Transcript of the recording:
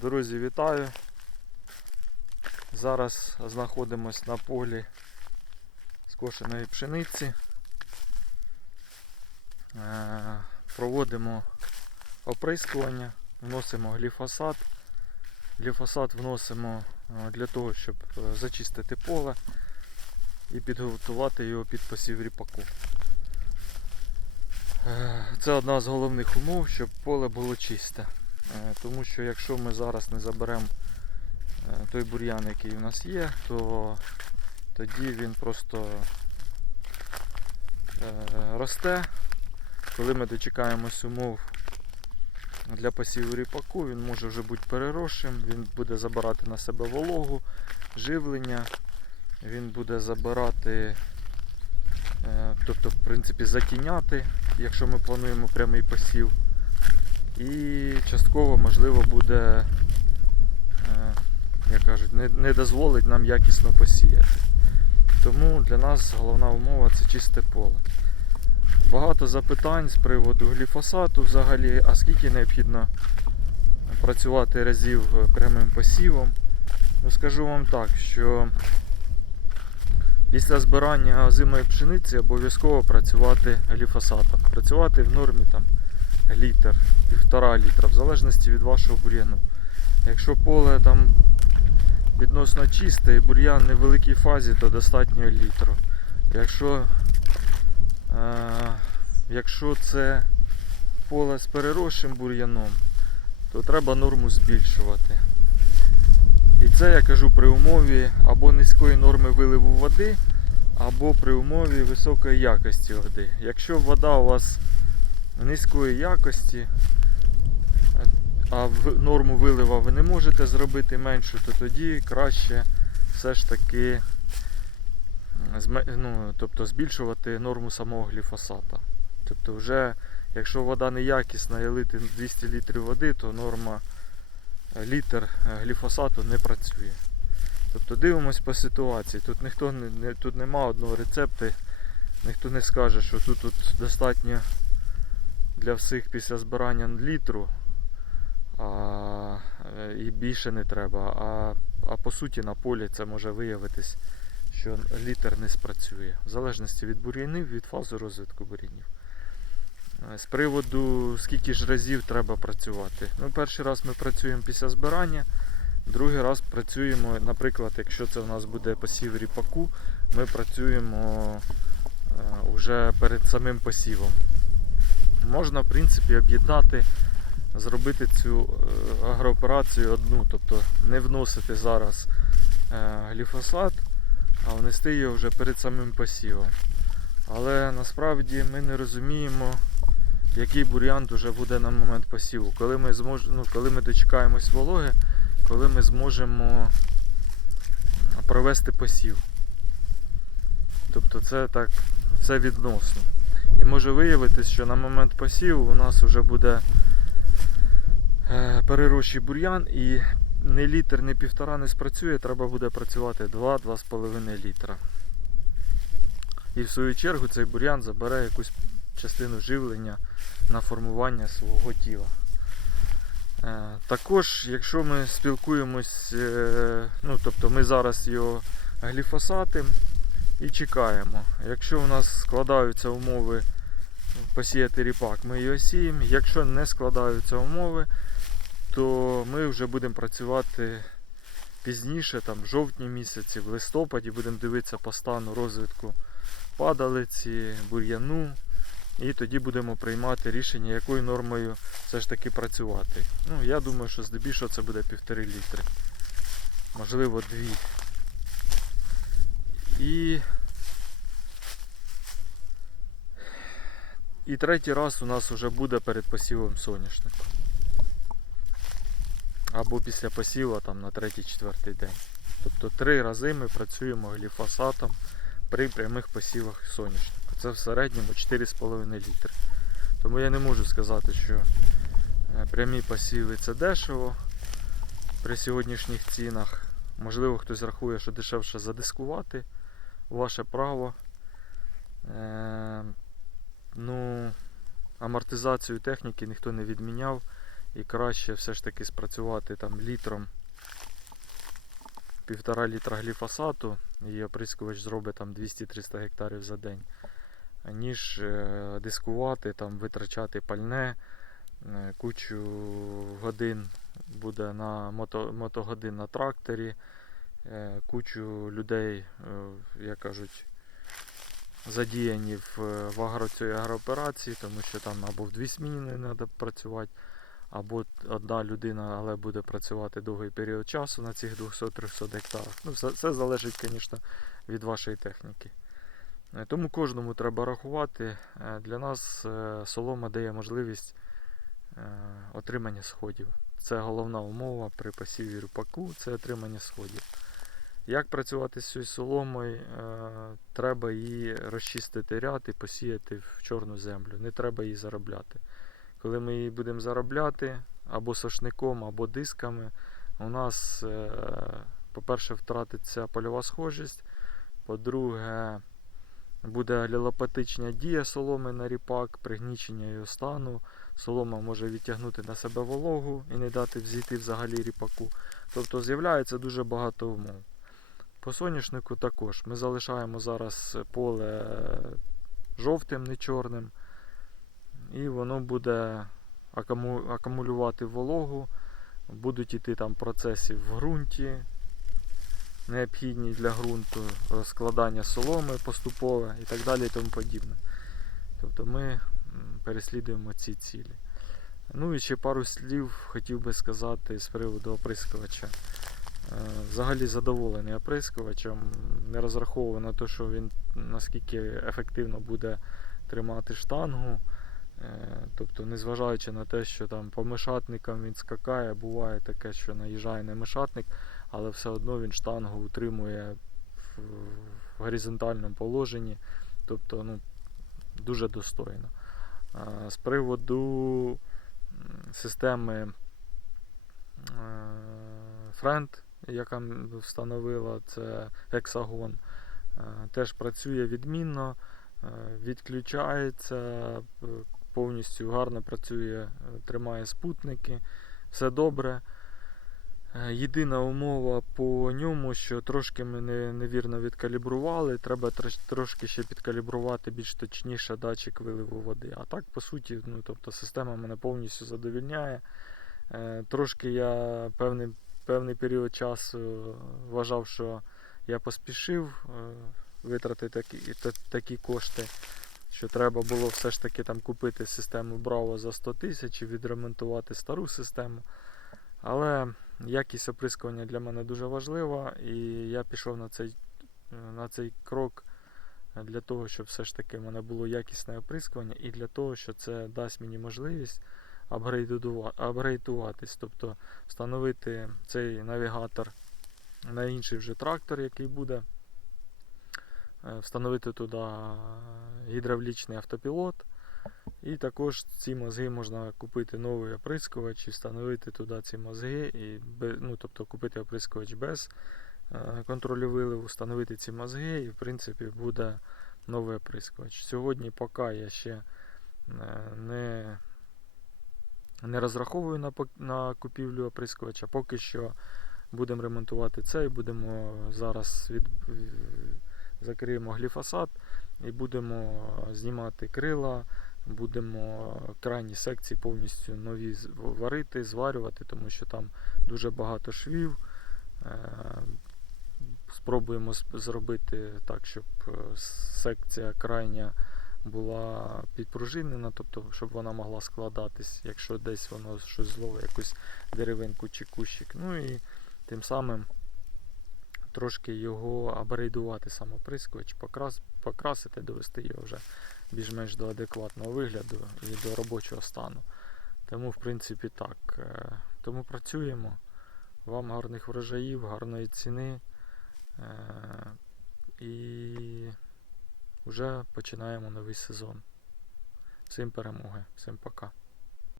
Друзі, вітаю. Зараз знаходимось на полі скошеної пшениці. Е, Проводимо оприскування, вносимо гліфосат. Гліфосат вносимо е, для того, щоб е, зачистити поле і підготувати його під посів ріпаку. Це одна з головних умов, щоб поле було чисте. Е, Тому що якщо ми зараз не заберемо е, той бур'ян, який у нас є, то тоді він просто е, росте. Коли ми дочекаємось умов для посіву ріпаку, він може вже бути переросшим, він буде забирати на себе вологу, живлення, він буде забирати, тобто, в принципі, затіняти, якщо ми плануємо прямий посів. І частково, можливо, буде, е, як кажуть, не, не дозволить нам якісно посіяти. Тому для нас головна умова це чисте поле. Багато запитань з приводу гліфосату взагалі, а скільки необхідно працювати разів прямим посівом. Ну, скажу вам так, що після збирання озимої пшениці обов'язково працювати гліфосатом. Працювати в нормі там літр, півтора літра, в залежності від вашого бур'яну. Якщо поле там відносно чисте і бур'ян не в великій фазі, то достатньо літру. Якщо, е, якщо це поле з переросшим бур'яном, то треба норму збільшувати. І це я кажу при умові або низької норми виливу води, або при умові високої якості води. Якщо вода у вас низької якості, а в норму вилива ви не можете зробити меншу, то тоді краще все ж таки ну, тобто збільшувати норму самого гліфосата. Тобто вже якщо вода неякісна і лити 200 літрів води, то норма е, літр е, гліфосату не працює. Тобто дивимось по ситуації. Тут ніхто не, тут нема одного рецепту, ніхто не скаже, що тут, тут достатньо для всіх після збирання літру а, е, і більше не треба. А, а по суті на полі це може виявитись, що літр не спрацює. В залежності від бур'янів, від фази розвитку бур'янів. Е, З приводу скільки ж разів треба працювати. Ну, перший раз ми працюємо після збирання, другий раз працюємо, наприклад, якщо це у нас буде посів ріпаку, ми працюємо е, уже перед самим посівом. Можна, в принципі, об'єднати, зробити цю е, агрооперацію одну, тобто не вносити зараз е, гліфосат, а внести його вже перед самим посівом. Але насправді ми не розуміємо, який бур'ян вже буде на момент посіву. Коли ми, змож... ну, коли ми дочекаємось вологи, коли ми зможемо провести посів. Тобто це так, це відносно. І може виявитись, що на момент посіву у нас вже буде е, перерощий бур'ян і не літр, не півтора не спрацює, треба буде працювати 2-2,5 літра. І в свою чергу цей бур'ян забере якусь частину живлення на формування свого тіла. Е, Також, якщо ми спілкуємось, е, ну тобто ми зараз його гліфосатим і чекаємо. Якщо у нас складаються умови посіяти ріпак, ми його сіємо. Якщо не складаються умови, то ми вже будемо працювати пізніше, там, в жовтні місяці, в листопаді, будемо дивитися по стану розвитку падалиці, бур'яну. І тоді будемо приймати рішення, якою нормою все ж таки працювати. Ну, я думаю, що здебільшого це буде півтори літри. Можливо, дві. І. І третій раз у нас вже буде перед посівом соняшнику. Або після посіву там на третій-четвертий день. Тобто три рази ми працюємо гліфосатом при прямих посівах соняшнику. Це в середньому 4,5 літри. Тому я не можу сказати, що е, прямі посіви це дешево при сьогоднішніх цінах. Можливо, хтось рахує, що дешевше задискувати. Ваше право. Ну, амортизацію техніки ніхто не відміняв. І краще все ж таки спрацювати там літром півтора літра гліфосату, і оприскувач зробить там 200-300 гектарів за день, ніж е, дискувати, там, витрачати пальне, е, кучу годин буде на мото, мотогодин на тракторі, е, кучу людей, як кажуть, задіяні в, е, в агро цієї агрооперації, тому що там або в дві зміни треба працювати, або одна людина, але буде працювати довгий період часу на цих 200-300 гектарах. Ну, все, все залежить, звісно, від вашої техніки. Е, Тому кожному треба рахувати. Е, Для нас солома дає можливість отримання сходів. Це головна умова при посіві ріпаку це отримання сходів. Як працювати з цією соломою? Е, Треба її розчистити ряд і посіяти в чорну землю. Не треба її заробляти. Коли ми її будемо заробляти або сошником, або дисками, у нас, е, по-перше, втратиться польова схожість. По-друге, буде алілопатична дія соломи на ріпак, пригнічення його стану. Солома може відтягнути на себе вологу і не дати взійти взагалі ріпаку. Тобто з'являється дуже багато умов. По соняшнику також. Ми залишаємо зараз поле жовтим, не чорним. І воно буде акуму- акумулювати вологу. Будуть йти там процеси в ґрунті, необхідні для ґрунту, розкладання соломи поступове і так далі і тому подібне. Тобто ми переслідуємо ці цілі. Ну і ще пару слів хотів би сказати з приводу оприскувача. Е, Взагалі задоволений оприскувачем. Не розраховував на те, що він наскільки ефективно буде тримати штангу. Е, Тобто, незважаючи на те, що там по мешатникам він скакає, буває таке, що наїжджає на мешатник, але все одно він штангу утримує в, горизонтальному положенні. Тобто, ну, дуже достойно. Е, З приводу системи Friend, яка встановила це Hexagon, е, теж працює відмінно, е, відключається, е, повністю гарно працює, тримає спутники, все добре. Єдина умова по ньому, що трошки ми не- невірно відкалібрували, треба трош- трошки ще підкалібрувати більш точніше датчик виливу води. А так, по суті, ну, тобто система мене повністю задовільняє. Трошки я певний, певний період часу вважав, що я поспішив е, витратити такі, такі кошти, що треба було все ж таки там купити систему Bravo за 100 тисяч і відремонтувати стару систему. Але якість оприскування для мене дуже важлива, і я пішов на цей, е, на цей крок для того, щоб все ж таки в мене було якісне оприскування, і для того, що це дасть мені можливість апгрейдуватись, тобто встановити цей навігатор на інший вже трактор, який буде, е, встановити туди гідравлічний автопілот. І також ці мозги можна купити новий оприскувач і встановити туди ці мозги, і, ну, тобто купити оприскувач без е, контролю виливу, встановити ці мозги, і в принципі буде новий оприскувач. Сьогодні, поки я ще е, не, не розраховую на, на купівлю оприскувача, поки що будемо ремонтувати цей, будемо зараз від, закриємо гліфосат і будемо знімати крила. Будемо крайні секції повністю нові варити, зварювати, тому що там дуже багато швів. Е, Спробуємо зробити так, щоб е, секція крайня була підпружинена, тобто, щоб вона могла складатись, якщо десь воно щось зловить, якусь деревинку чи кущик. Ну і тим самим трошки його абрейдувати самоприскувач, покрас, покрасити, довести його вже більш-менш до адекватного вигляду і до робочого стану. Тому, в принципі, так. Е, Тому працюємо. Вам гарних врожаїв, гарної ціни. Е, вже починаємо новий сезон. Всім перемоги, всім пока.